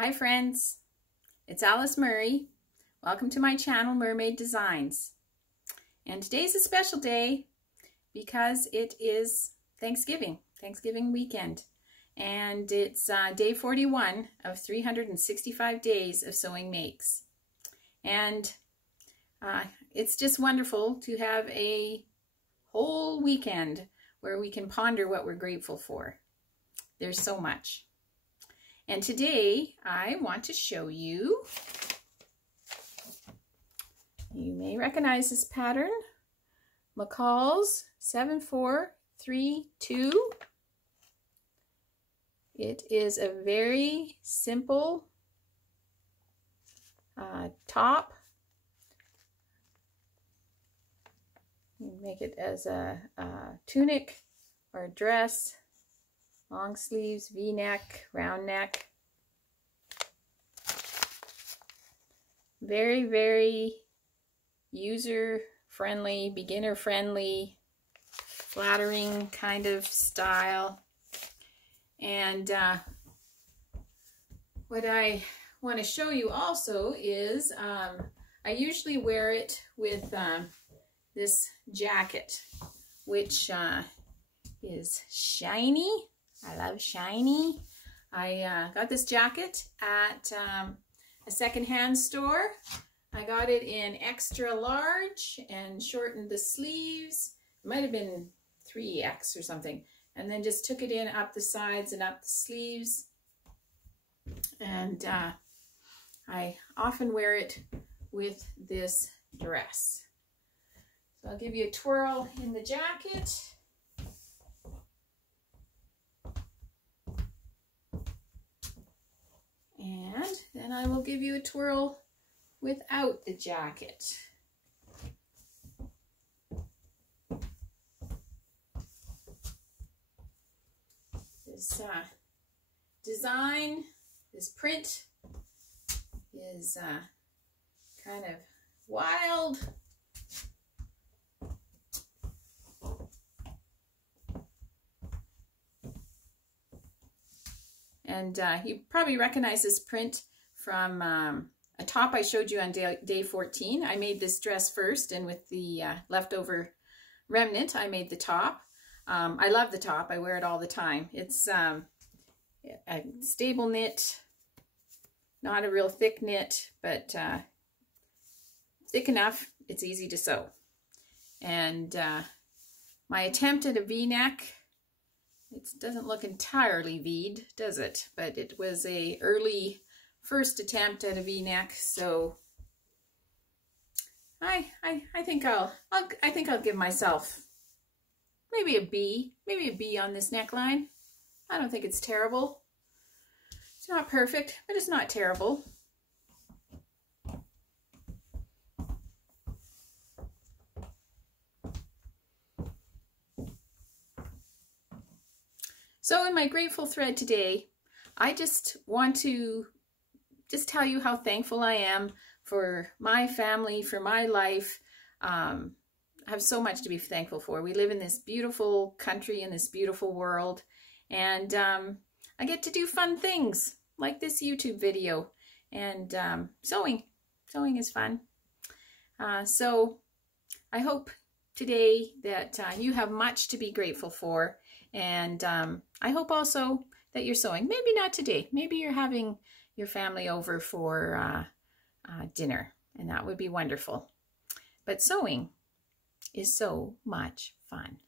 Hi friends, it's Alice Murray. Welcome to my channel, Murr-Made Designs. And today's a special day because it is Thanksgiving weekend. And it's day 41 of 365 days of sewing makes. And it's just wonderful to have a whole weekend where we can ponder what we're grateful for. There's so much. And today I want to show you, you may recognize this pattern, McCalls 7432. It is a very simple top. You make it as a tunic or a dress. Long sleeves, V-neck, round neck. Very, very user-friendly, beginner-friendly, flattering kind of style. And what I want to show you also is I usually wear it with this jacket, which is shiny. I love shiny. I got this jacket at a secondhand store. I got it in extra large and shortened the sleeves. It might have been 3X or something. And then just took it in up the sides and up the sleeves. And I often wear it with this dress. So I'll give you a twirl in the jacket. And then I will give you a twirl without the jacket. This design, this print is kind of wild. And you probably recognize this print from a top I showed you on day 14. I made this dress first, and with the leftover remnant, I made the top. I love the top. I wear it all the time. It's a stable knit, not a real thick knit, but thick enough it's easy to sew. And my attempt at a V-neck, it doesn't look entirely V'd, does it? But it was a early first attempt at a V-neck, so I think I'll give myself maybe a B on this neckline. I don't think it's terrible. It's not perfect, but it's not terrible. So in my grateful thread today, I just want to tell you how thankful I am for my family, for my life. I have so much to be thankful for. We live in this beautiful country, in this beautiful world, and I get to do fun things like this YouTube video, and sewing. Sewing is fun. So I hope today that you have much to be grateful for. And I hope also that you're sewing. Maybe not today. Maybe you're having your family over for dinner, and that would be wonderful. But sewing is so much fun.